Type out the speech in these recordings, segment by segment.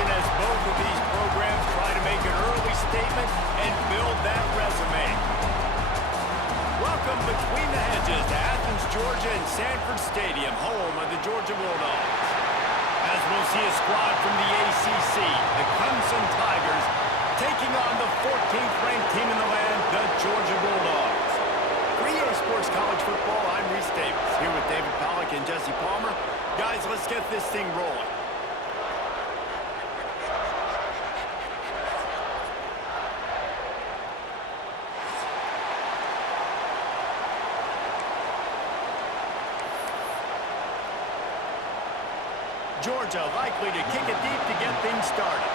As both of these programs try to make an early statement and build that resume. Welcome between the hedges to Athens, Georgia and Sanford Stadium, home of the Georgia Bulldogs. As we'll see a squad from the ACC, the Clemson Tigers, taking on the 14th ranked team in the land, the Georgia Bulldogs. For EA Sports College Football, I'm Reese Davis, here with David Pollack and Jesse Palmer. Guys, let's get this thing rolling. Georgia likely to kick it deep to get things started.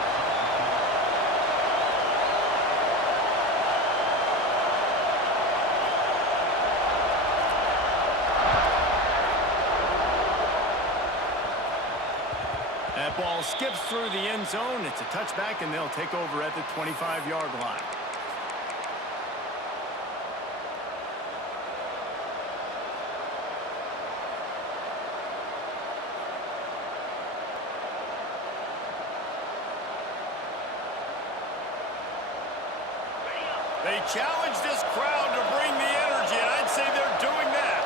That ball skips through the end zone. It's a touchback, and they'll take over at the 25-yard line. They challenge this crowd to bring the energy, and I'd say they're doing that.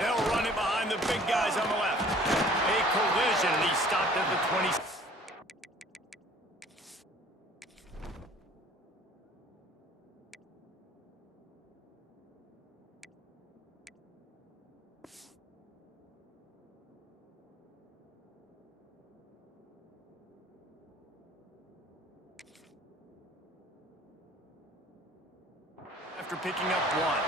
They'll run it behind the big guys on the left. A collision, and he stopped at the 20. After picking up one.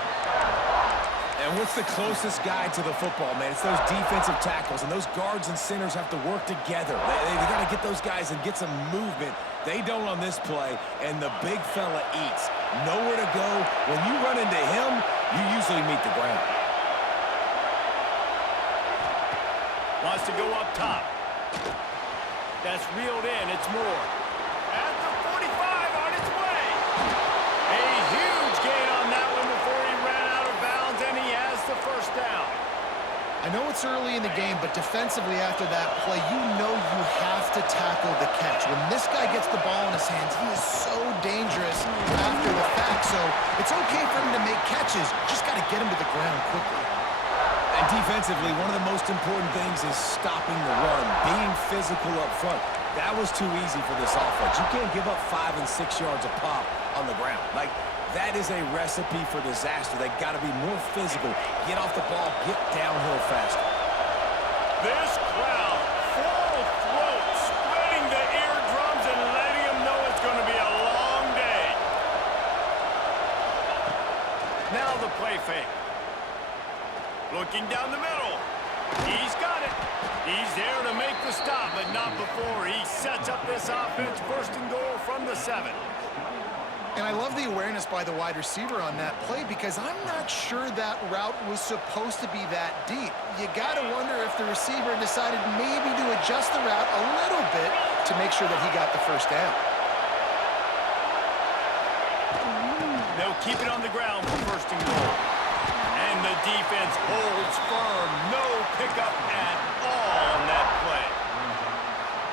And what's the closest guy to the football, man? It's those defensive tackles, and those guards and centers have to work together. They got to get those guys and get some movement. They don't on this play, and the big fella eats. Nowhere to go. When you run into him, you usually meet the ground. Wants to go up top. That's reeled in. It's Moore. At the 45 on its way. A huge gain on that one before he ran out of bounds, and he has the first down. I know it's early in the game, but defensively after that play, you know you have to tackle the catch. When this guy gets the ball in his hands, he is so dangerous after the fact. So it's okay for him to make catches. Just got to get him to the ground quickly. And defensively, one of the most important things is stopping the run, being physical up front. That was too easy for this offense. You can't give up 5 and 6 yards a pop on the ground. Like, that is a recipe for disaster. They got to be more physical. Get off the ball, get downhill faster. This crowd, full throat, spreading the eardrums and letting them know it's going to be a long day. Now the play fake. Looking down the middle. He's got it. He's there to make the stop, but not before he sets up this offense. First and goal from the 7. And I love the awareness by the wide receiver on that play because I'm not sure that route was supposed to be that deep. You got to wonder if the receiver decided maybe to adjust the route a little bit to make sure that he got the first down. They'll keep it on the ground for first and goal. And the defense holds firm. No pickup at all on that play.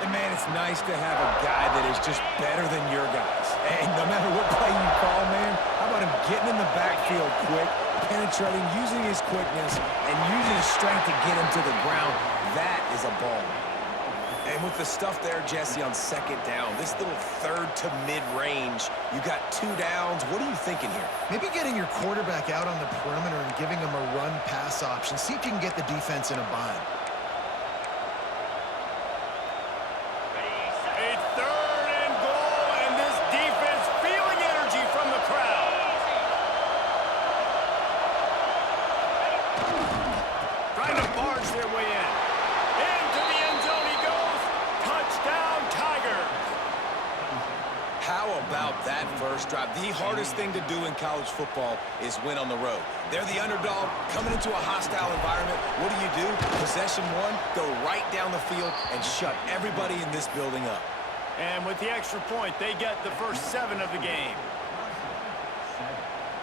And, man, it's nice to have a guy that is just better than your guys. And no matter what play you call, man, how about him getting in the backfield quick, penetrating, using his quickness, and using his strength to get him to the ground. That is a ball. And with the stuff there, Jesse, on second down, this little third to mid-range, you got 2 downs. What are you thinking here? Maybe getting your quarterback out on the perimeter and giving him a run-pass option. See if you can get the defense in a bind. A 3rd and goal, and this defense feeling energy from the crowd. Trying to barge their way in. Into the end zone he goes. Touchdown, Tigers. How about that first drive? The hardest thing to do in college football is win on the road. They're the underdog coming into a hostile environment. What do? Possession 1, go right down the field and shut everybody in this building up. And with the extra point, they get the first 7 of the game.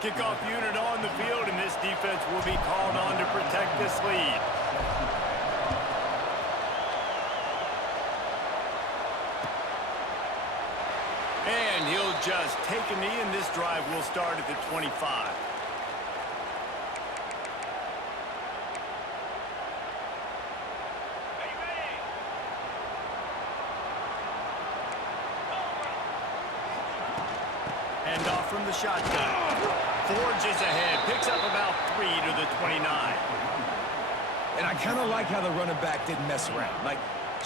Kickoff unit on the field, and this defense will be called on to protect this lead. And he'll just take a knee, and this drive will start at the 25. Hand off from the shotgun. Forges ahead, picks up about 3 to the 29. And I kind of like how the running back didn't mess around. Like,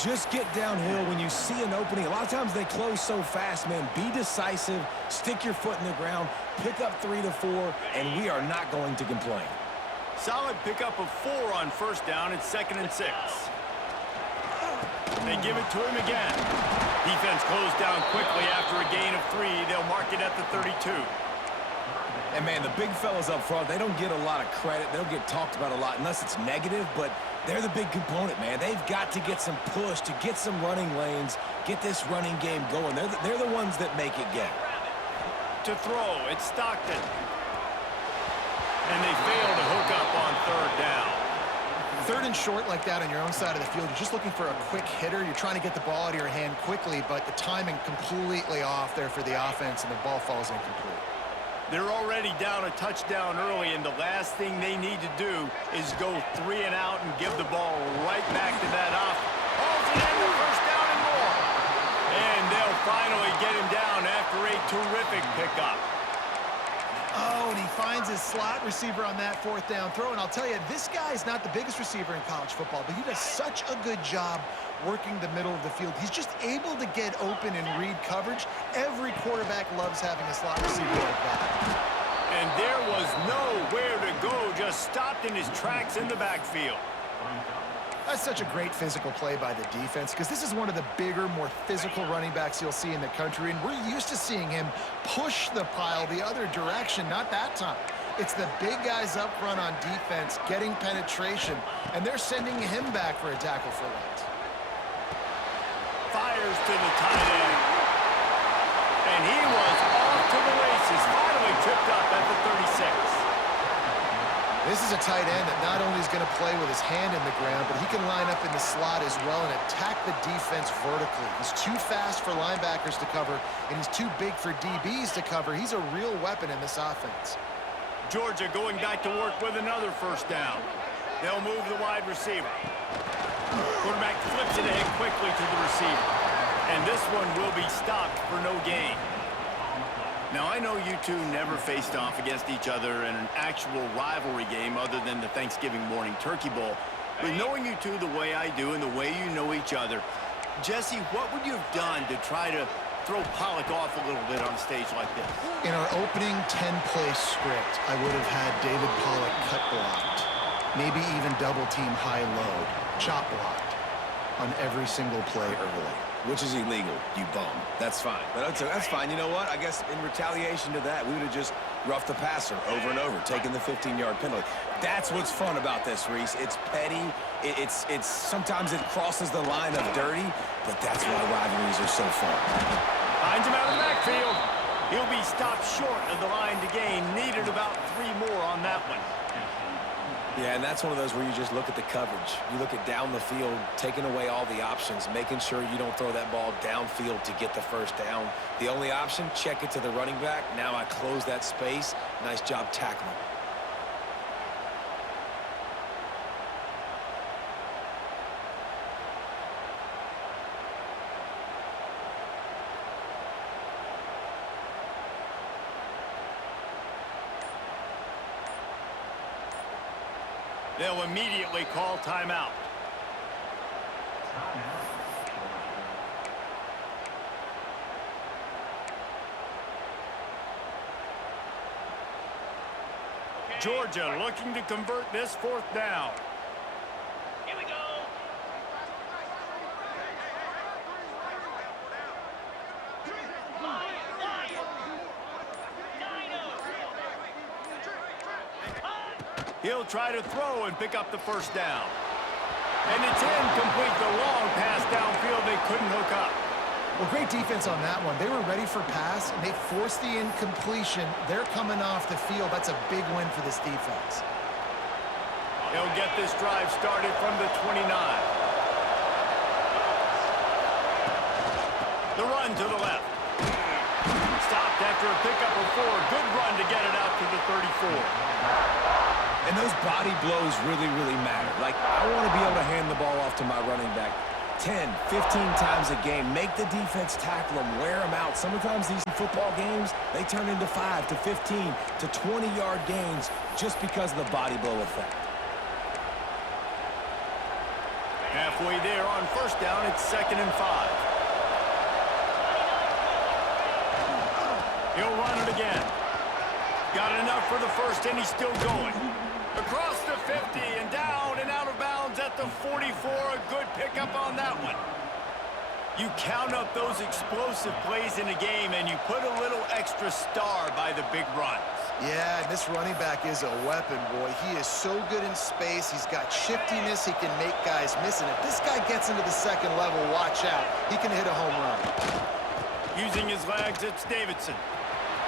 just get downhill when you see an opening. A lot of times they close so fast, man. Be decisive, stick your foot in the ground, pick up 3 to 4, and we are not going to complain. Solid pickup of 4 on first down. It's 2nd and 6. They give it to him again. Defense closed down quickly after a gain of 3. They'll mark it at the 32. And, man, the big fellas up front, they don't get a lot of credit. They don't get talked about a lot unless it's negative, but they're the big component, man. They've got to get some push, to get some running lanes, get this running game going. They're the ones that make it get. To throw, it's Stockton. And they fail to hook up on 3rd down. 3rd and short like that on your own side of the field, you're just looking for a quick hitter. You're trying to get the ball out of your hand quickly, but the timing completely off there for the offense, and the ball falls incomplete. They're already down a touchdown early, and the last thing they need to do is go 3 and out and give the ball right back to that off. Hauls it in the first down and more. And they'll finally get him down after a terrific pickup. Oh, and he finds his slot receiver on that 4th down throw. And I'll tell you, this guy's not the biggest receiver in college football, but he does such a good job working the middle of the field. He's just able to get open and read coverage. Every quarterback loves having a slot receiver like that. And there was nowhere to go, just stopped in his tracks in the backfield. That's such a great physical play by the defense, because this is one of the bigger, more physical running backs you'll see in the country, and we're used to seeing him push the pile the other direction. Not that time. It's the big guys up front on defense getting penetration, and they're sending him back for a tackle for loss. Fires to the tight end. And he was off to the races, finally tripped up at the 36. This is a tight end that not only is going to play with his hand in the ground, but he can line up in the slot as well and attack the defense vertically. He's too fast for linebackers to cover, and he's too big for DBs to cover. He's a real weapon in this offense. Georgia going back to work with another first down. They'll move the wide receiver. Quarterback flips it ahead quickly to the receiver. And this one will be stopped for no gain. Now, I know you two never faced off against each other in an actual rivalry game other than the Thanksgiving morning Turkey Bowl. But knowing you two the way I do and the way you know each other, Jesse, what would you have done to try to throw Pollock off a little bit on a stage like this? In our opening 10-play script, I would have had David Pollock cut blocked, maybe even double-team high-load, chop blocked on every single play early. Which is illegal, you bum. That's fine. But that's fine. You know what? I guess in retaliation to that, we would have just roughed the passer over and over, taking the 15-yard penalty. That's what's fun about this, Reese. It's petty. It's sometimes it crosses the line of dirty, but that's why rivalries are so fun. Finds him out of the backfield. He'll be stopped short of the line to gain. Needed about 3 more on that one. Yeah, and that's one of those where you just look at the coverage. You look at down the field, taking away all the options, making sure you don't throw that ball downfield to get the first down. The only option, check it to the running back. Now I close that space. Nice job tackling. They'll immediately call timeout. Georgia looking to convert this fourth down. Here we go. He'll try to throw and pick up the first down. And it's incomplete. The long pass downfield they couldn't hook up. Well, great defense on that one. They were ready for pass, and they forced the incompletion. They're coming off the field. That's a big win for this defense. He'll get this drive started from the 29. The run to the left. Stopped after a pickup of 4. Good run to get it out to the 34. And those body blows really, really matter. Like, I want to be able to hand the ball off to my running back 10, 15 times a game. Make the defense tackle them, wear them out. Sometimes these football games, they turn into 5 to 15 to 20-yard gains just because of the body blow effect. Halfway there on first down, it's 2nd and 5. He'll run it again. Got enough for the first, and he's still going. Across the 50 and down and out of bounds at the 44. A good pickup on that one. You count up those explosive plays in a game, and you put a little extra star by the big runs. Yeah, this running back is a weapon, boy. He is so good in space. He's got shiftiness. He can make guys miss. And if this guy gets into the second level, watch out. He can hit a home run. Using his legs, it's Davidson.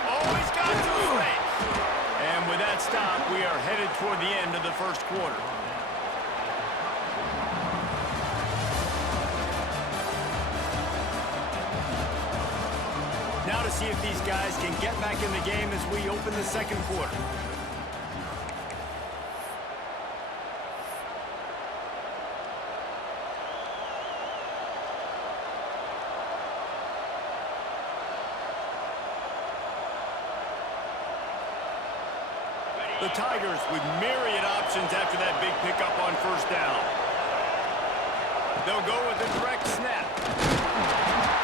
Oh, he's got two legs. And with that stop, we are headed toward the end of the first quarter. Now to see if these guys can get back in the game as we open the second quarter. The Tigers with myriad options after that big pickup on first down. They'll go with a direct snap.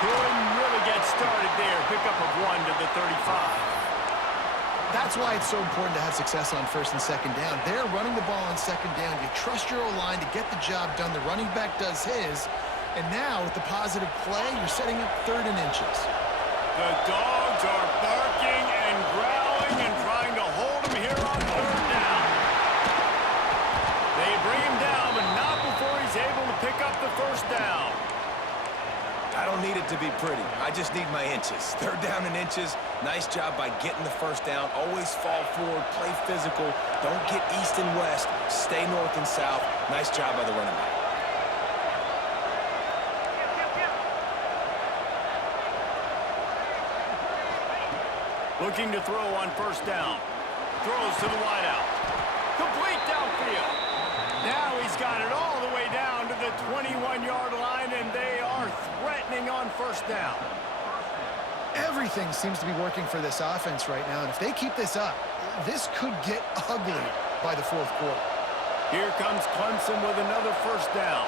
Couldn't really get started there. Pickup of 1 to the 35. That's why it's so important to have success on first and second down. They're running the ball on second down. You trust your O-line to get the job done. The running back does his. And now, with the positive play, you're setting up 3rd and inches. The dogs are barking and growling and trying to hold him here on 3rd down. They bring him down, but not before he's able to pick up the first down. I don't need it to be pretty. I just need my inches. 3rd down and inches. Nice job by getting the first down. Always fall forward, play physical. Don't get east and west. Stay north and south. Nice job by the running back. Looking to throw on first down. Throws to the wideout. Complete downfield. Now he's got it all the way down to the 21-yard line, and they are threatening on first down. Everything seems to be working for this offense right now, and if they keep this up, this could get ugly by the 4th quarter. Here comes Clemson with another first down.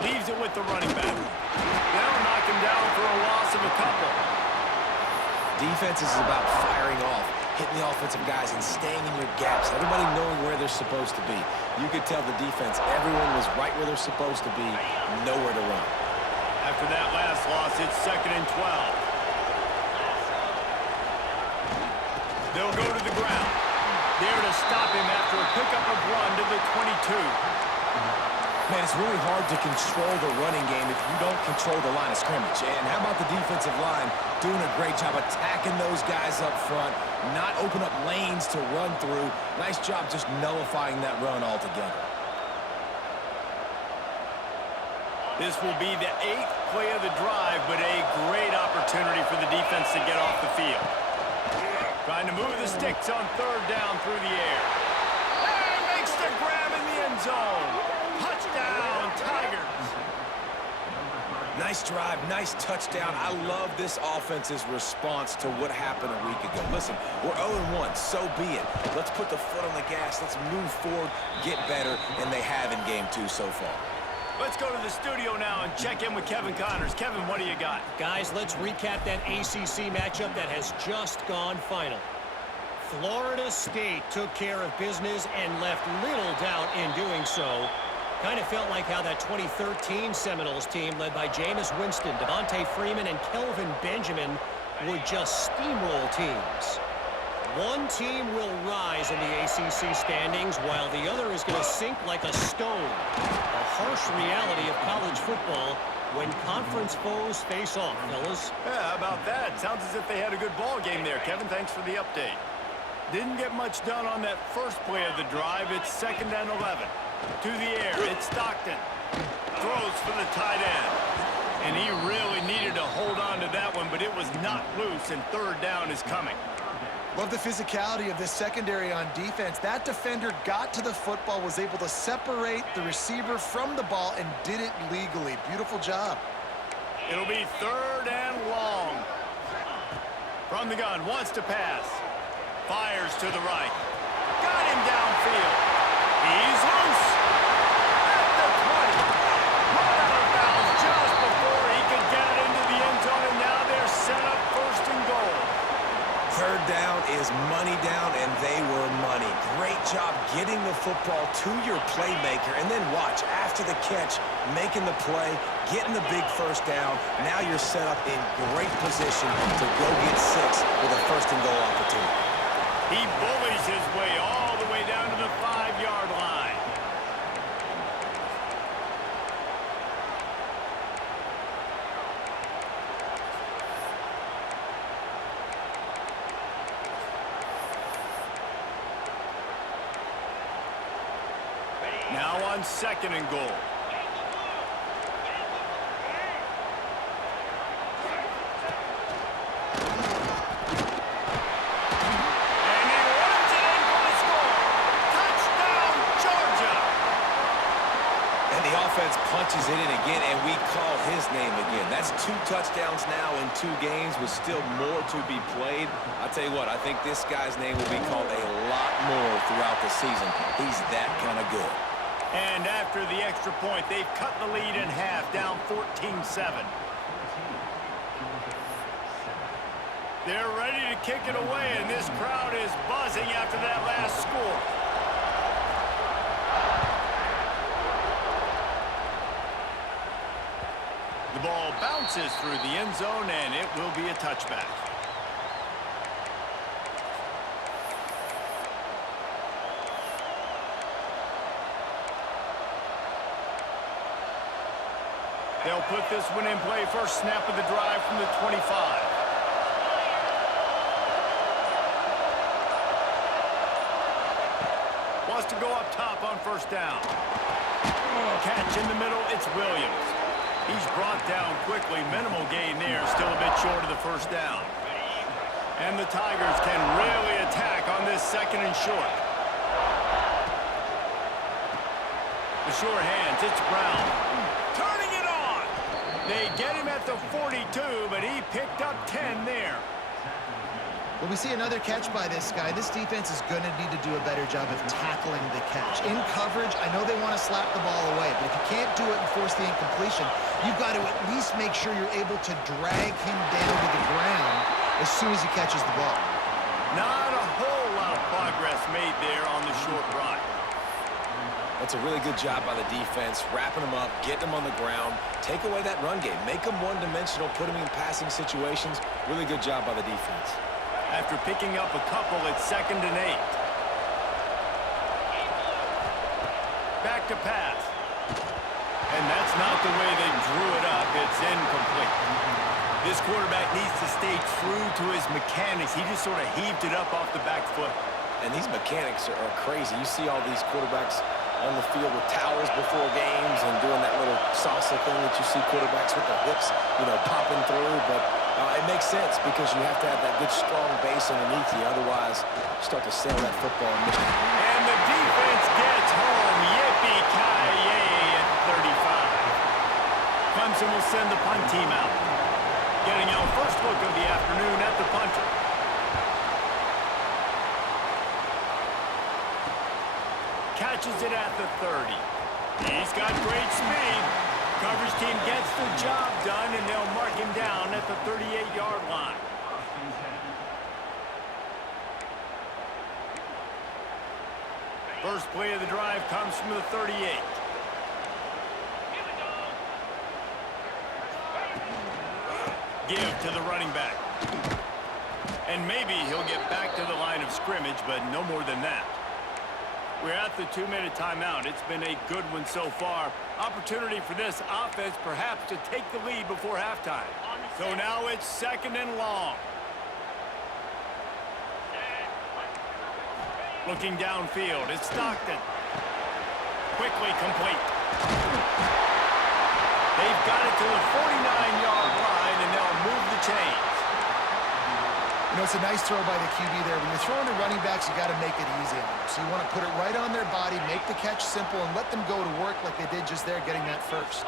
Leaves it with the running back. They'll knock him down for a loss of a couple. Defense is about firing off, hitting the offensive guys and staying in your gaps. Everybody knowing where they're supposed to be. You could tell the defense, everyone was right where they're supposed to be, nowhere to run. After that last loss, it's 2nd and 12. They'll go to the ground. There to stop him after a pickup of 1 to the 22. Man, it's really hard to control the running game if you don't control the line of scrimmage. And how about the defensive line doing a great job attacking those guys up front, not open up lanes to run through. Nice job just nullifying that run altogether. This will be the 8th play of the drive, but a great opportunity for the defense to get off the field. Trying to move the sticks on 3rd down through the air. And makes the grab in the end zone. Touchdown, Tigers. Nice drive, nice touchdown. I love this offense's response to what happened a week ago. Listen, we're 0-1, so be it. Let's put the foot on the gas. Let's move forward, get better, and they have in game 2 so far. Let's go to the studio now and check in with Kevin Connors. Kevin, what do you got? Guys, let's recap that ACC matchup that has just gone final. Florida State took care of business and left little doubt in doing so. Kind of felt like how that 2013 Seminoles team led by Jameis Winston, Devontae Freeman, and Kelvin Benjamin would just steamroll teams. One team will rise in the ACC standings while the other is going to sink like a stone. A harsh reality of college football when conference foes face off, fellas. Yeah, how about that? Sounds as if they had a good ball game there. Kevin, thanks for the update. Didn't get much done on that first play of the drive. It's 2nd and 11. To the air, it's Stockton. Throws for the tight end. And he really needed to hold on to that one, but it was not loose, and 3rd down is coming. Love the physicality of this secondary on defense. That defender got to the football, was able to separate the receiver from the ball, and did it legally. Beautiful job. It'll be 3rd and long. From the gun, wants to pass. Fires to the right. Got him downfield. He's loose. At the 20. Run out of bounds just before he could get it into the end zone, and now they're set up 1st and goal. 3rd down is money down, and they were money. Great job getting the football to your playmaker, and then watch, after the catch, making the play, getting the big 1st down. Now you're set up in great position to go get 6 with a 1st and goal opportunity. He bullies his way all the way down to the 5-yard line. Now on 2nd and goal. Punches it in again, and we call his name again. That's 2 touchdowns now in 2 games with still more to be played. I'll tell you what, I think this guy's name will be called a lot more throughout the season. He's that kind of good. And after the extra point, they've cut the lead in half, down 14-7. They're ready to kick it away, and this crowd is buzzing after that last score. The ball bounces through the end zone, and it will be a touchback. They'll put this one in play. First snap of the drive from the 25. Wants to go up top on 1st down. Catch in the middle, it's Williams. He's brought down quickly. Minimal gain there. Still a bit short of the 1st down. And the Tigers can really attack on this 2nd and short. The sure hands. It's Brown. Turning it on. They get him at the 42, but he picked up 10 there. When we see another catch by this guy, this defense is going to need to do a better job of tackling the catch. In coverage, I know they want to slap the ball away, but if you can't do it and force the incompletion, you've got to at least make sure you're able to drag him down to the ground as soon as he catches the ball. Not a whole lot of progress made there on the short run. That's a really good job by the defense, wrapping them up, getting them on the ground, take away that run game, make them one-dimensional, put them in passing situations. Really good job by the defense. After picking up a couple, it's 2nd and 8. Back to pass. That's not the way they drew it up. It's incomplete. This quarterback needs to stay true to his mechanics. He just sort of heaved it up off the back foot. And these mechanics are crazy. You see all these quarterbacks on the field with towers before games and doing that little salsa thing that you see quarterbacks with their hips, popping through. But it makes sense because you have to have that good, strong base underneath you. Otherwise, you start to sail that football. And the defense gets home. Yippee-ki-yay at 35. Clemson will send the punt team out. Getting our first look of the afternoon at the punter. Catches it at the 30. He's got great speed. Coverage team gets the job done, and they'll mark him down at the 38-yard line. First play of the drive comes from the 38. Give to the running back. And maybe he'll get back to the line of scrimmage, but no more than that. We're at the 2-minute timeout. It's been a good one so far. Opportunity for this offense perhaps to take the lead before halftime. So now it's 2nd and long. Looking downfield, it's Stockton. Quickly complete. They've got it to the 49-yard line, and they'll move the chains. It's a nice throw by the QB there. When you're throwing to running backs, you got to make it easy on them. So you want to put it right on their body, make the catch simple, and let them go to work like they did just there, getting that first.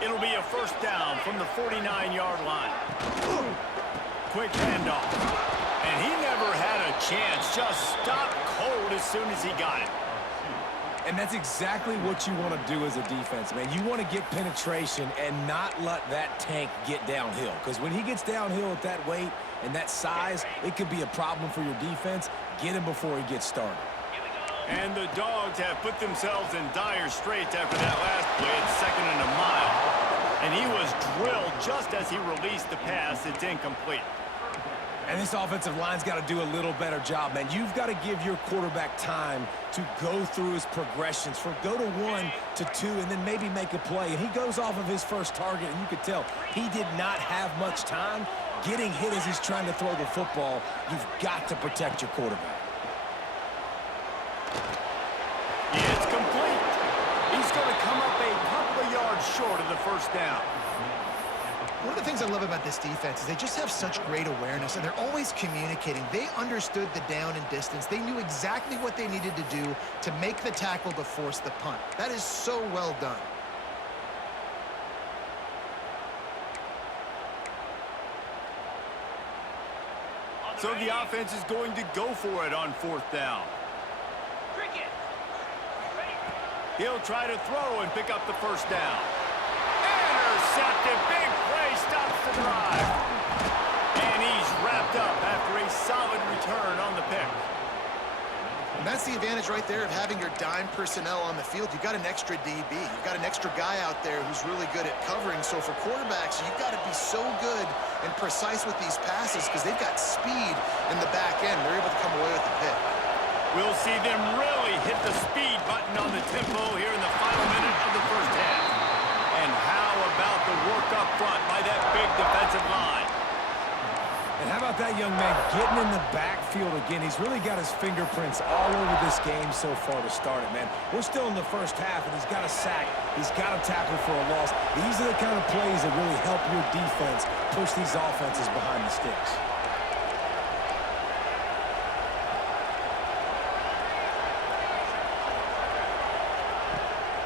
It'll be a first down from the 49-yard line. Quick handoff. And he never had a chance. Just stopped cold as soon as he got it. And that's exactly what you want to do as a defense, man. You want to get penetration and not let that tank get downhill. Because when he gets downhill at that weight and that size, it could be a problem for your defense. Get him before he gets started. And the Dogs have put themselves in dire straits after that last play at 2nd and a mile. And he was drilled just as he released the pass. It's incomplete. And this offensive line's got to do a little better job, man. You've got to give your quarterback time to go through his progressions. Go to 1 to 2 and then maybe make a play. And he goes off of his first target, and you could tell he did not have much time getting hit as he's trying to throw the football. You've got to protect your quarterback. It's complete. He's going to come up a couple of yards short of the first down. One of the things I love about this defense is they just have such great awareness, and they're always communicating. They understood the down and distance. They knew exactly what they needed to do to make the tackle to force the punt. That is so well done. So the offense is going to go for it on 4th down. He'll try to throw and pick up the first down. Intercepted. Big play stops the drive. And he's wrapped up after a solid return on the pick. And that's the advantage right there of having your dime personnel on the field. You've got an extra DB. You've got an extra guy out there who's really good at covering. So for quarterbacks, you've got to be so good and precise with these passes because they've got speed in the back end. They're able to come away with the pick. We'll see them really hit the speed button on the tempo here in the final minute of the first half. And how about the work up front by that big defensive line? And how about that young man getting in the backfield again? He's really got his fingerprints all over this game so far to start it, man. We're still in the first half, and he's got a sack. He's got a tackle for a loss. These are the kind of plays that really help your defense push these offenses behind the sticks.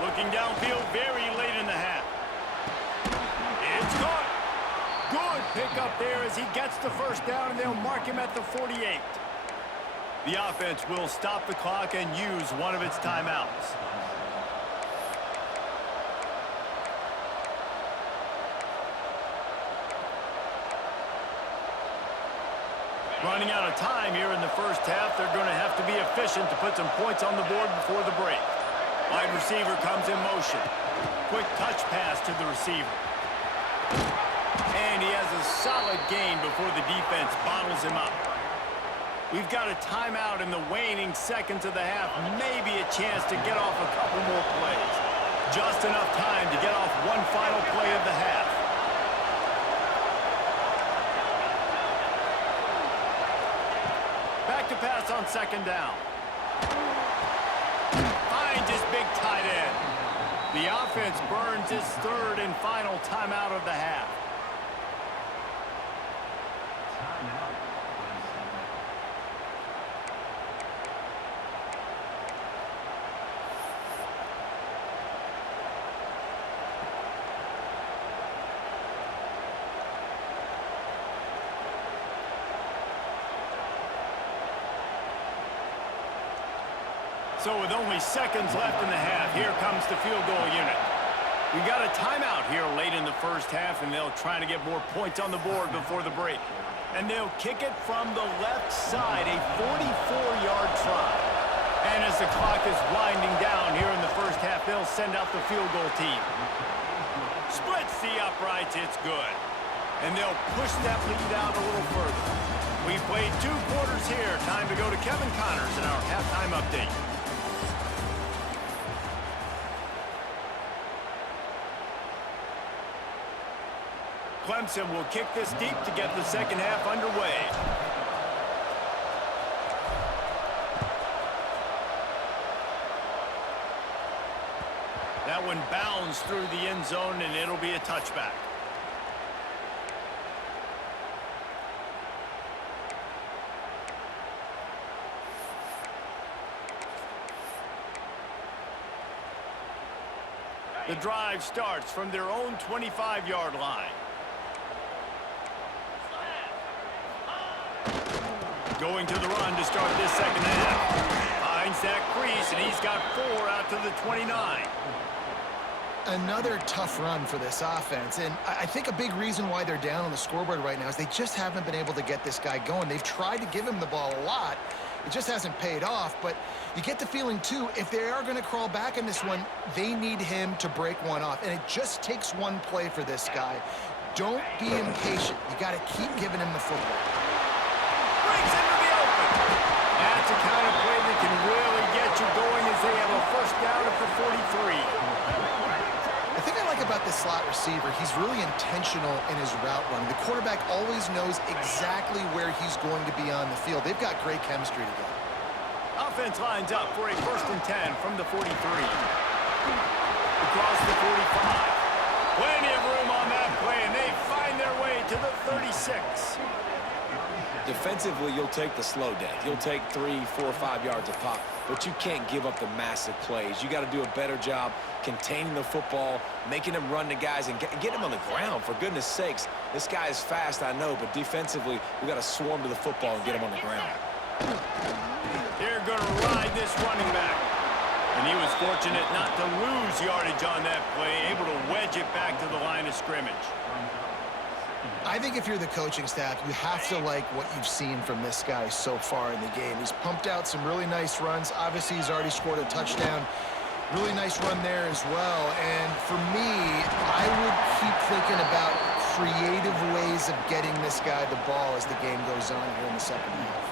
Looking downfield very late in the half. It's caught. Good pickup there as he gets the first down, and they'll mark him at the 48. The offense will stop the clock and use one of its timeouts. Running out of time here in the first half. They're going to have to be efficient to put some points on the board before the break. Wide receiver comes in motion. Quick touch pass to the receiver. And he has a solid gain before the defense bottles him up. We've got a timeout in the waning seconds of the half. Maybe a chance to get off a couple more plays. Just enough time to get off one final play of the half. Back to pass on second down. Finds his big tight end. The offense burns its third and final timeout of the half. So with only seconds left in the half, here comes the field goal unit. We got a timeout here late in the first half, and they'll try to get more points on the board before the break. And they'll kick it from the left side, a 44-yard try. And as the clock is winding down here in the first half, they'll send out the field goal team. Splits the uprights, it's good. And they'll push that lead out a little further. We've played 2 quarters here. Time to go to Kevin Connors in our halftime update. Clemson will kick this deep to get the second half underway. That one bounds through the end zone, and it'll be a touchback. The drive starts from their own 25-yard line. Going to the run to start this second half. Finds that crease, and he's got 4 out to the 29. Another tough run for this offense, and I think a big reason why they're down on the scoreboard right now is they just haven't been able to get this guy going. They've tried to give him the ball a lot. It just hasn't paid off, but you get the feeling, too, if they are going to crawl back in this one, they need him to break one off, and it just takes one play for this guy. Don't be impatient. You got to keep giving him the football. Breaks into the open. That's the kind of play that can really get you going as they have a first down at the 43. The thing I like about this slot receiver, he's really intentional in his route running. The quarterback always knows exactly where he's going to be on the field. They've got great chemistry together. Offense lines up for a 1st and 10 from the 43. Across the 45. Plenty of room on that play, and they find their way to the 36. Defensively, you'll take the slow death. You'll take 3, 4, 5 yards a pop, but you can't give up the massive plays. You got to do a better job containing the football, making them run to guys, and get them on the ground. For goodness sakes, this guy is fast, I know, but defensively, we got to swarm to the football and get him on the ground. They're going to ride this running back. And he was fortunate not to lose yardage on that play, able to wedge it back to the line of scrimmage. I think if you're the coaching staff, you have to like what you've seen from this guy so far in the game. He's pumped out some really nice runs. Obviously, he's already scored a touchdown. Really nice run there as well. And for me, I would keep thinking about creative ways of getting this guy the ball as the game goes on here in the second half.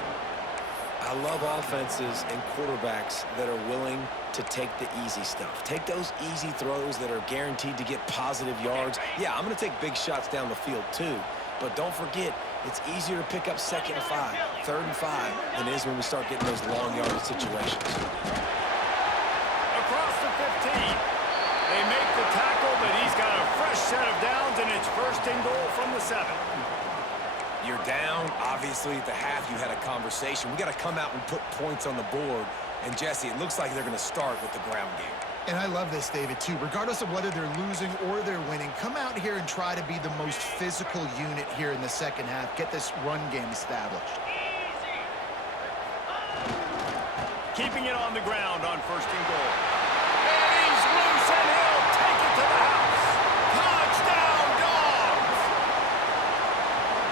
I love offenses and quarterbacks that are willing to take the easy stuff. Take those easy throws that are guaranteed to get positive yards. Yeah, I'm going to take big shots down the field too, but don't forget, it's easier to pick up 2nd and 5, 3rd and 5 than it is when we start getting those long yardage situations. Across the 15. They make the tackle, but he's got a fresh set of downs, and it's 1st and goal from the 7. You're down. Obviously, at the half, you had a conversation. We got to come out and put points on the board. And, Jesse, it looks like they're going to start with the ground game. And I love this, David, too. Regardless of whether they're losing or they're winning, come out here and try to be the most physical unit here in the second half. Get this run game established. Keeping it on the ground on 1st and goal. And he's loose, and he'll take it to the house. Touchdown, Dogs!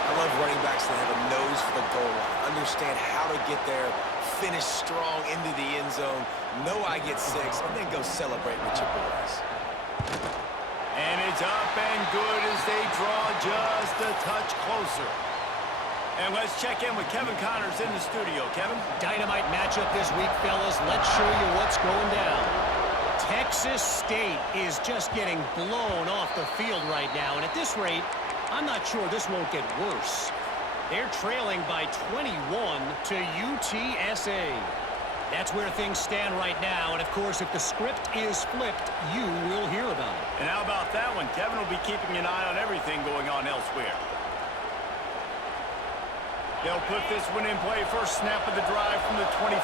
I love running backs that have a nose for the goal line. Understand how to get there, finish strong into the end zone, know I get 6, and then go celebrate with your boys. And it's up and good as they draw just a touch closer. And let's check in with Kevin Connors in the studio. Kevin? Dynamite matchup this week, fellas. Let's show you what's going down. Texas State is just getting blown off the field right now, and at this rate, I'm not sure this won't get worse. They're trailing by 21 to UTSA. That's where things stand right now, and of course, if the script is flipped, you will hear about it. And how about that one? Kevin will be keeping an eye on everything going on elsewhere. They'll put this one in play. First snap of the drive from the 25.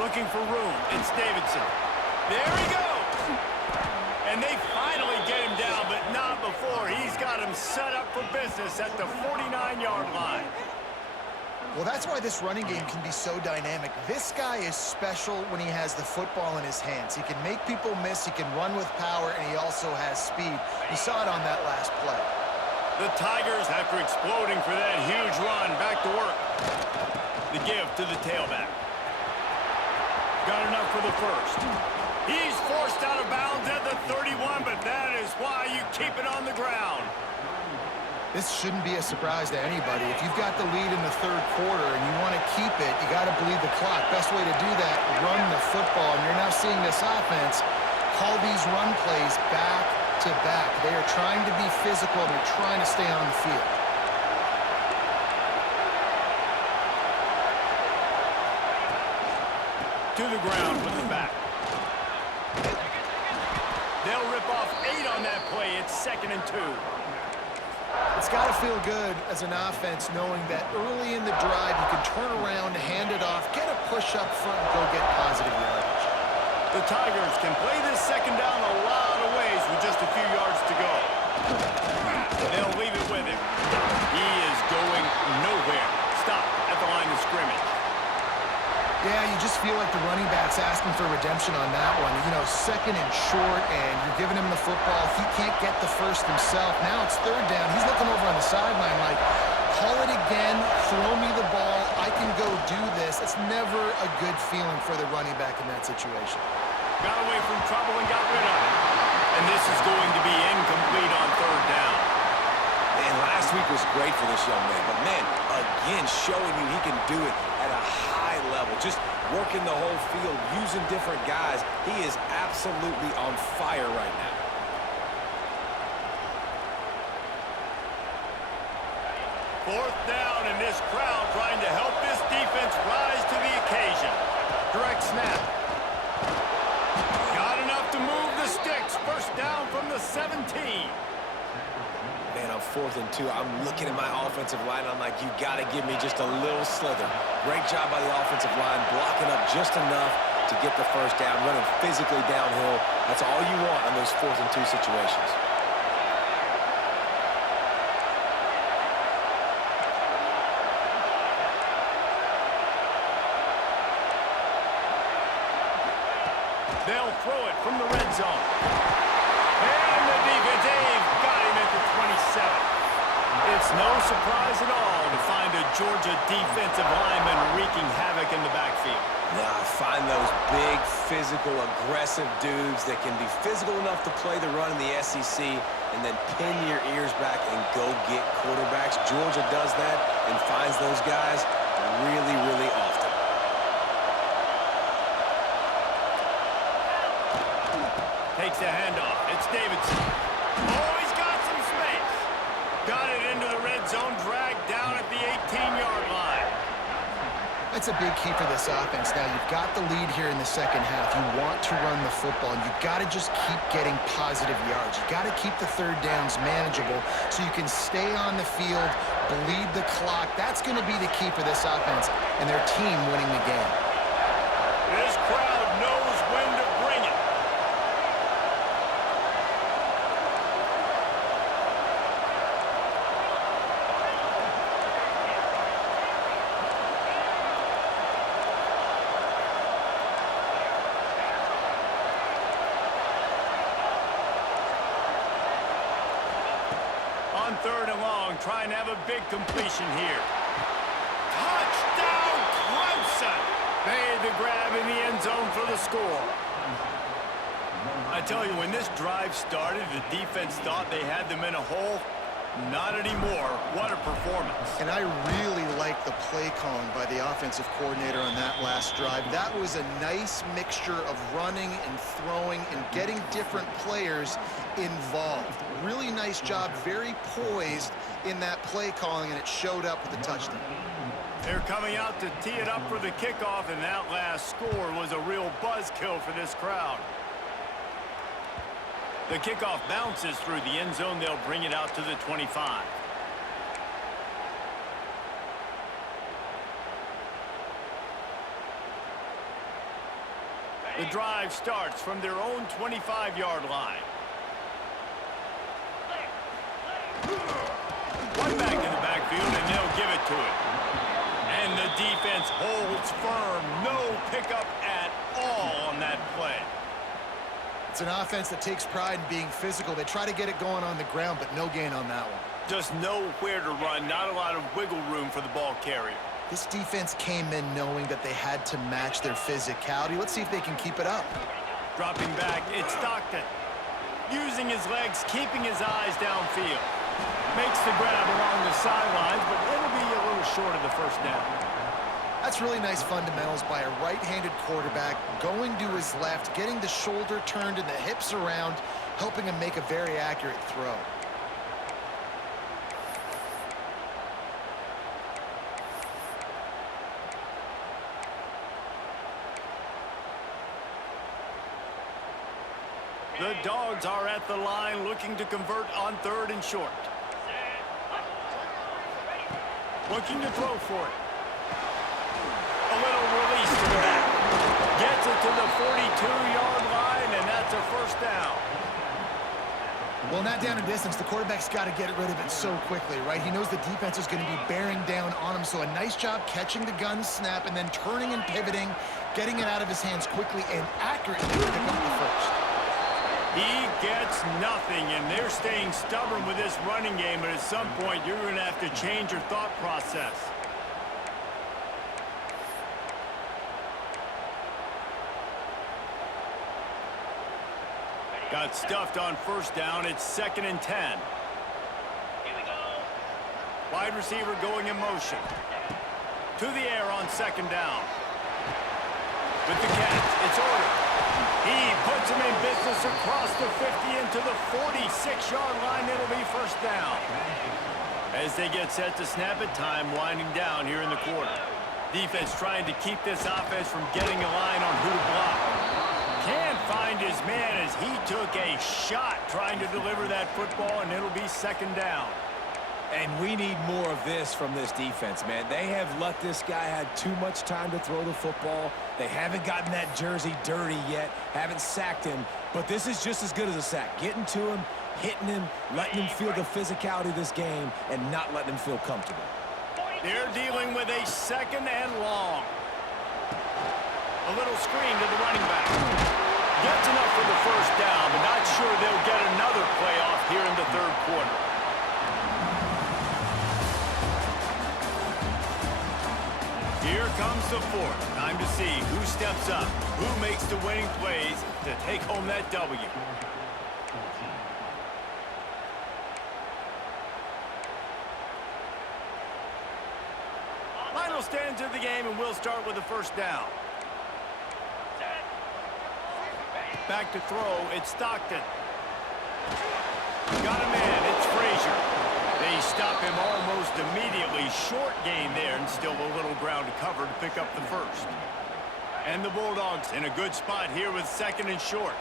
Looking for room. It's Davidson. There he goes. And they finally get him down, but not before. He's got him set up for business at the 49-yard line. Well, that's why this running game can be so dynamic. This guy is special when he has the football in his hands. He can make people miss, he can run with power, and he also has speed. You saw it on that last play. The Tigers, after exploding for that huge run, back to work. The give to the tailback. Got enough for the first. He's forced out of bounds at the 31, but that is why you keep it on the ground. This shouldn't be a surprise to anybody. If you've got the lead in the third quarter and you want to keep it, you got to bleed the clock. Best way to do that, run the football. And you're now seeing this offense call these run plays back to back. They are trying to be physical. They're trying to stay on the field. To the ground with the back. They'll rip off 8 on that play. It's 2nd and 2. It's got to feel good as an offense knowing that early in the drive you can turn around, hand it off, get a push up front, and go get positive yardage. The Tigers can play this second down a lot of ways with just a few yards to go. They'll leave it with him. He is going nowhere. Stop at the line of scrimmage. Yeah, you just feel like the running back's asking for redemption on that one. You know, 2nd and short, and you're giving him the football. He can't get the first himself. Now it's 3rd down. He's looking over on the sideline like, call it again, throw me the ball, I can go do this. It's never a good feeling for the running back in that situation. Got away from trouble and got rid of it. And this is going to be incomplete on 3rd down. Man, last week was great for this young man. But, man, again, showing you he can do it at a high level. Just working the whole field, using different guys. He is absolutely on fire right now. Fourth down, and this crowd trying to help this defense rise to the occasion. Direct snap. Got enough to move the sticks. First down from the 17. Man, on 4th and 2, I'm looking at my offensive line. I'm like, you got to give me just a little slither. Great job by the offensive line, blocking up just enough to get the first down, running physically downhill. That's all you want on those 4th and 2 situations. They'll throw it from the red zone. And the defense, they've got him at the 27. It's no surprise at all to find a Georgia defensive lineman wreaking havoc in the backfield. Now, I find those big, physical, aggressive dudes that can be physical enough to play the run in the SEC and then pin your ears back and go get quarterbacks. Georgia does that and finds those guys really, really often. Takes a handoff. It's Davidson. Oh, he's got some space. Got it into the red zone, dragged down at the 18-yard line. That's a big key for this offense. Now, you've got the lead here in the second half. You want to run the football, and you've got to just keep getting positive yards. You've got to keep the 3rd downs manageable so you can stay on the field, bleed the clock. That's going to be the key for this offense and their team winning the game. This crowd knows when to bring it. On 3rd and long, trying to have a big completion here. Touchdown, Clemson! Made the grab in the end zone for the score. I tell you, when this drive started, the defense thought they had them in a hole. Not anymore. What a performance. And I really like the play calling by the offensive coordinator on that last drive. That was a nice mixture of running and throwing and getting different players involved. Really nice job, very poised in that play calling, and it showed up with a touchdown. They're coming out to tee it up for the kickoff, and that last score was a real buzzkill for this crowd. The kickoff bounces through the end zone. They'll bring it out to the 25. The drive starts from their own 25-yard line. One back in the backfield, and they'll give it to it. And the defense holds firm. No pickup at all on that play. It's an offense that takes pride in being physical. They try to get it going on the ground, but no gain on that one. Just nowhere to run. Not a lot of wiggle room for the ball carrier. This defense came in knowing that they had to match their physicality. Let's see if they can keep it up. Dropping back, it's Stockton. Using his legs, keeping his eyes downfield. Makes the grab along the sidelines, but it'll be a little short of the first down. That's really nice fundamentals by a right-handed quarterback, going to his left, getting the shoulder turned and the hips around, helping him make a very accurate throw. The Dogs are at the line looking to convert on 3rd and short. Looking to throw for it. A little release to the back. Gets it to the 42-yard line, and that's a first down. Well, not down a distance. The quarterback's got to get rid of it so quickly, right? He knows the defense is going to be bearing down on him, so a nice job catching the gun snap and then turning and pivoting, getting it out of his hands quickly and accurately to pick up the first. He gets nothing, and they're staying stubborn with this running game, but at some point you're going to have to change your thought process. Got stuffed on first down. It's 2nd and 10. Here we go. Wide receiver going in motion. To the air on 2nd down. With the catch, it's Order. He puts him in business across the 50 into the 46-yard line. It'll be first down. As they get set to snap it, time winding down here in the quarter. Defense trying to keep this offense from getting a line on who to block. Can't find his man as he took a shot trying to deliver that football, and it'll be 2nd down. And we need more of this from this defense, man. They have let this guy have too much time to throw the football. They haven't gotten that jersey dirty yet, haven't sacked him. But this is just as good as a sack. Getting to him, hitting him, letting him feel the physicality of this game, and not letting him feel comfortable. They're dealing with a 2nd and long. A little screen to the running back. Gets enough for the first down, but not sure they'll get another play off here in the 3rd quarter. Here comes the 4th. Time to see who steps up, who makes the winning plays to take home that W. Final stands of the game, and we'll start with the first down. Back to throw, it's Stockton. Got him in, it's Frazier. They stop him almost immediately. Short gain there, and still a little ground to cover to pick up the first. And the Bulldogs in a good spot here with 2nd and short.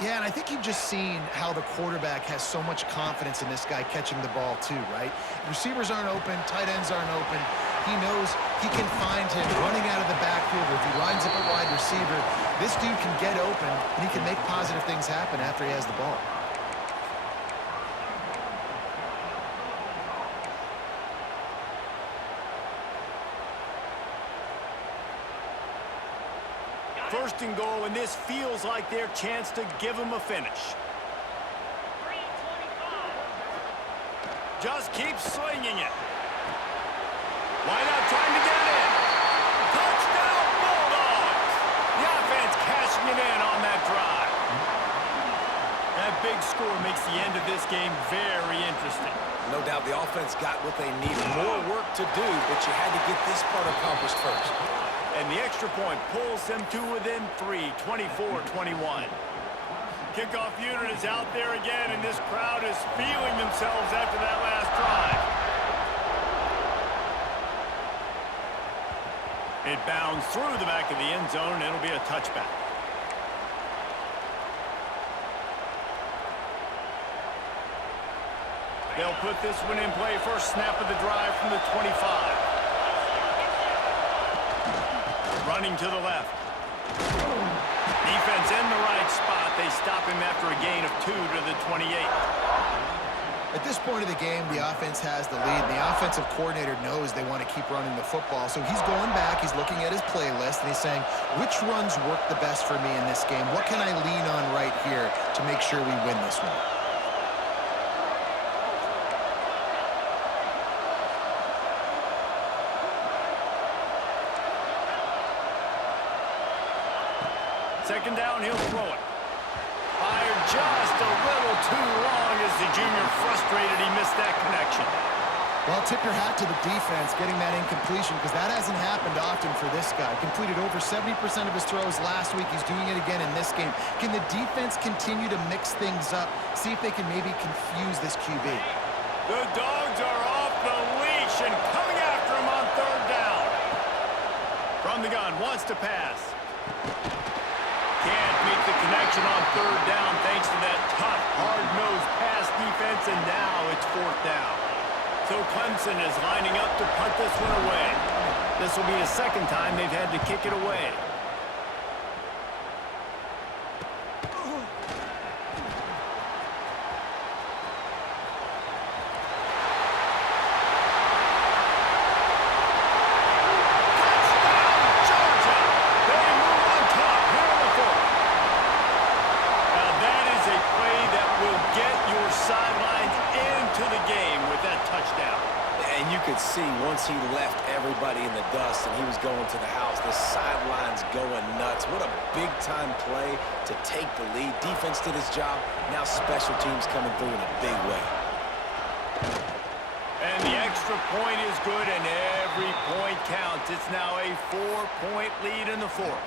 Yeah, and I think you've just seen how the quarterback has so much confidence in this guy catching the ball too, right? Receivers aren't open, tight ends aren't open. He knows he can find him running out of the backfield. If he lines up a wide receiver, this dude can get open, and he can make positive things happen after he has the ball. First and goal, and this feels like their chance to give him a finish. 3:25. Just keep slinging it. Why not trying to get it in? Touchdown, Bulldogs! The offense cashing it in on that drive. That big score makes the end of this game very interesting. No doubt the offense got what they needed. More work to do, but you had to get this part accomplished first. And the extra point pulls them to within 3, 24-21. Kickoff unit is out there again, and this crowd is feeling themselves after that last drive. It bounds through the back of the end zone, and it'll be a touchback. They'll put this one in play. First snap of the drive from the 25. Running to the left. Defense in the right spot. They stop him after a gain of 2 to the 28. At this point of the game, the offense has the lead. The offensive coordinator knows they want to keep running the football. So he's going back, he's looking at his playlist, and he's saying, which runs work the best for me in this game? What can I lean on right here to make sure we win this one? Second down, he'll throw it. Fired just a little too long as the junior frustrated he missed that connection. Well, tip your hat to the defense getting that incompletion because that hasn't happened often for this guy. Completed over 70% of his throws last week. He's doing it again in this game. Can the defense continue to mix things up? See if they can maybe confuse this QB. The Dogs are off the leash and coming after him on third down. From the gun, wants to pass. Can't meet the connection on third down thanks to that tough, hard-nosed pass defense, and now it's fourth down. So Clemson is lining up to punt this one away. This will be the second time they've had to kick it away. See, once he left everybody in the dust and he was going to the house, the sidelines going nuts. What a big-time play to take the lead. Defense did his job. Now special teams coming through in a big way. And the extra point is good, and every point counts. It's now a 4-point lead in the fourth.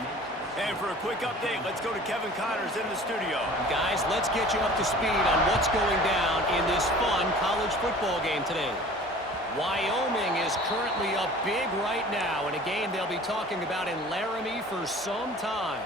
And for a quick update, let's go to Kevin Connors in the studio. Guys, let's get you up to speed on what's going down in this fun college football game today. Wyoming is currently up big right now in a game they'll be talking about in Laramie for some time.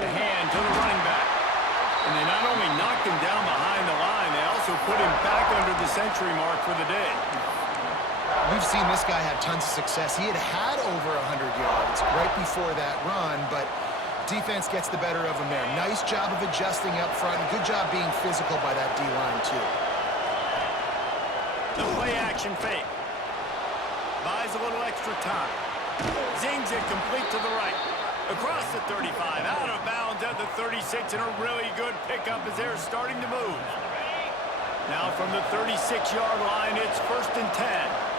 The hand to the running back. And they not only knocked him down behind the line, they also put him back under the century mark for the day. We've seen this guy have tons of success. He had over 100 yards right before that run, but defense gets the better of him there. Nice job of adjusting up front, and good job being physical by that D-line, too. The play-action fake. Buys a little extra time. Zings it complete to the right. Across the 35, out of bounds at the 36, and a really good pickup as they're starting to move. Now from the 36-yard line, it's 1st and 10.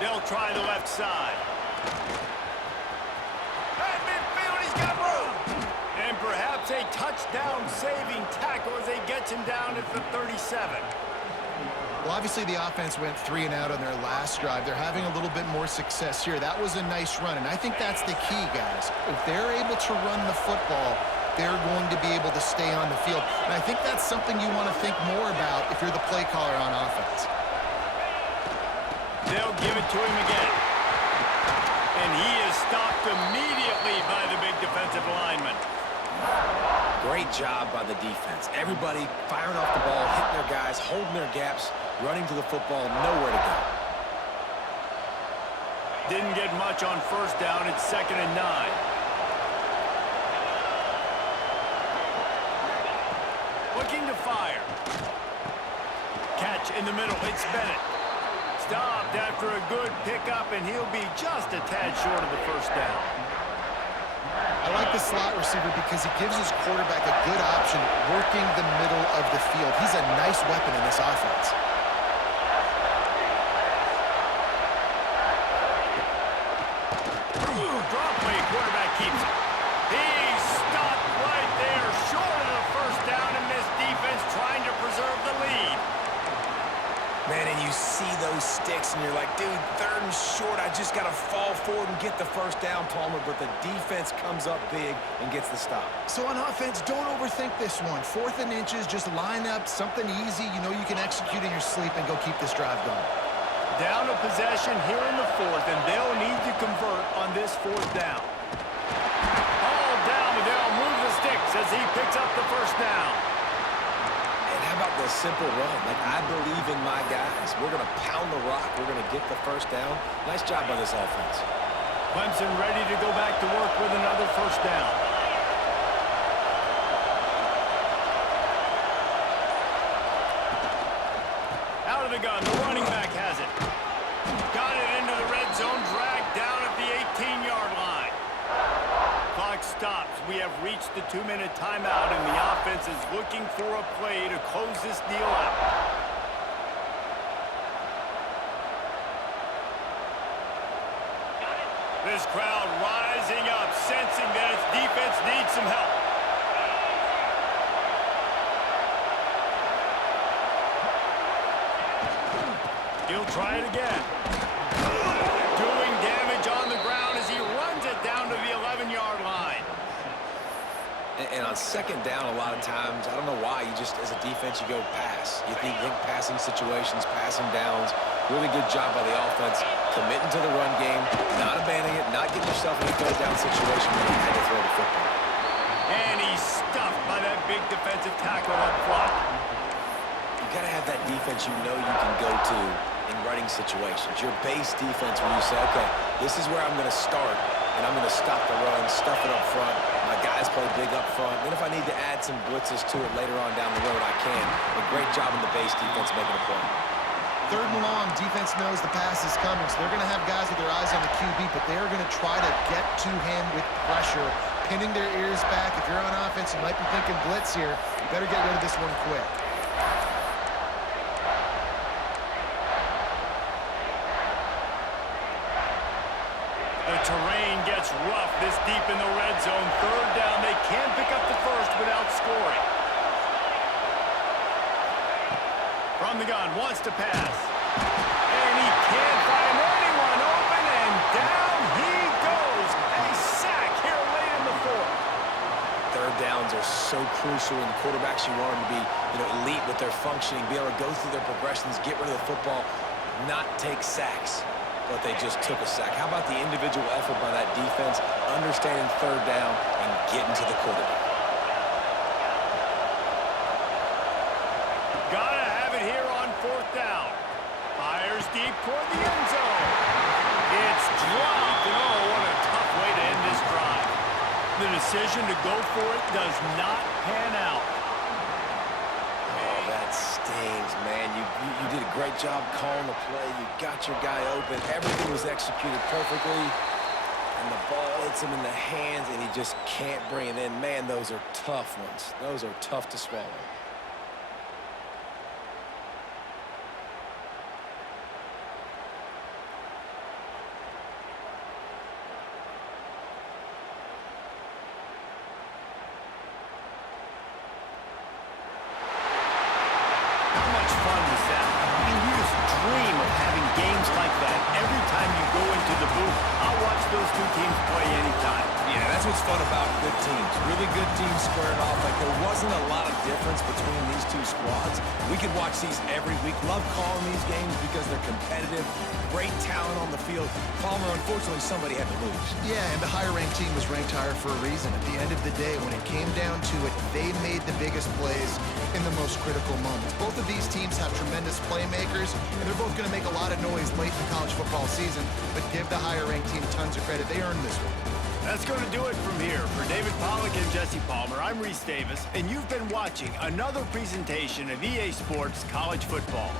They'll try the left side. At midfield, he's got room. And perhaps a touchdown-saving tackle as they get him down at the 37. Well, obviously the offense went 3 and out on their last drive. They're having a little bit more success here. That was a nice run, and I think that's the key, guys. If they're able to run the football, they're going to be able to stay on the field. And I think that's something you want to think more about if you're the play caller on offense. They'll give it to him again. And he is stopped immediately by the big defensive lineman. Great job by the defense. Everybody firing off the ball, hitting their guys, holding their gaps, running to the football, nowhere to go. Didn't get much on first down. It's 2nd and 9. Looking to fire. Catch in the middle. It's Bennett. Stopped after a good pickup, and he'll be just a tad short of the first down. I like the slot receiver because he gives his quarterback a good option working the middle of the field. He's a nice weapon in this offense. Drop play, quarterback keeps it. He stopped right there, short of the first down, and this defense trying to preserve the lead. Man, and you see those sticks, and you're like, dude, 3rd and short. I just got to fall forward and get the first down, Palmer. But the defense comes up big and gets the stop. So on offense, don't overthink this one. 4th and inches, just line up something easy. You know you can execute in your sleep and go keep this drive going. Down a possession here in the 4th, and they'll need to convert on this 4th down. All down, but they'll move the sticks as he picks up the first down. And how about the simple run? Like, I believe in my guys. We're going to pound the rock. We're going to get the first down. Nice job by this offense. Clemson ready to go back to work with another first down. Out of the gun, the running back has it. Got it into the red zone, dragged down at the 18-yard line. Clock stops. We have reached the 2-minute timeout, and the offense is looking for a play to close this deal out. This crowd rising up, sensing that its defense needs some help. He'll try it again. Doing damage on the ground as he runs it down to the 11-yard line. And on 2nd down, a lot of times, I don't know why, you just, as a defense, you go pass. You think passing situations, passing downs. Really good job by the offense, committing to the run game, not abandoning it, not getting yourself in a third down situation where you had to throw the football. And he's stuffed by that big defensive tackle up front. You got to have that defense you know you can go to in running situations. Your base defense when you say, okay, this is where I'm going to start, and I'm going to stop the run, stuff it up front. My guys play big up front. Then if I need to add some blitzes to it later on down the road, I can. A great job in the base defense making a play. 3rd and long, defense knows the pass is coming, so they're going to have guys with their eyes on the QB, but they're going to try to get to him with pressure, pinning their ears back. If you're on offense, you might be thinking blitz here. You better get rid of this one quick. The terrain gets rough this deep in the red zone. 3rd down, they can pick up the first without scoring. From the gun, wants to pass. And he can't find anyone open, and down he goes. A sack here late in the 4th. 3rd downs are so crucial, and the quarterbacks, you want them to be, elite with their functioning, be able to go through their progressions, get rid of the football, not take sacks. But they just took a sack. How about the individual effort by that defense, understanding 3rd down and getting to the quarterback? Gotta have it here on 4th down. Fires deep toward the end zone. It's dropped, and oh, what a tough way to end this drive. The decision to go for it does not pan out. Oh, that stings, man. You did a great job calling the play. You got your guy open. Everything was executed perfectly. And the ball hits him in the hands, and he just can't bring it in. Man, those are tough ones. Those are tough to swallow. How much fun was that? I mean, you just dream of having games like that every time you go into the booth. I'll watch those two teams play anytime. Yeah, that's what's fun about good teams. Really good teams squaring off. Like, there wasn't a lot of difference between these two squads. We could watch these every week. Love calling these games because they're competitive. Great talent on the field. Palmer, unfortunately, somebody had to lose. Yeah, and the higher-ranked team was ranked higher for a reason. At the end of the day, when it came down to it, they made the biggest plays in the most critical moments. Both of these teams have tremendous playmakers, and they're both going to make a lot of noise late in the college football season, but give the higher-ranked team tons of credit. They earned this one. That's going to do it from here. For David Pollack and Jesse Palmer, I'm Reese Davis, and you've been watching another presentation of EA Sports College Football.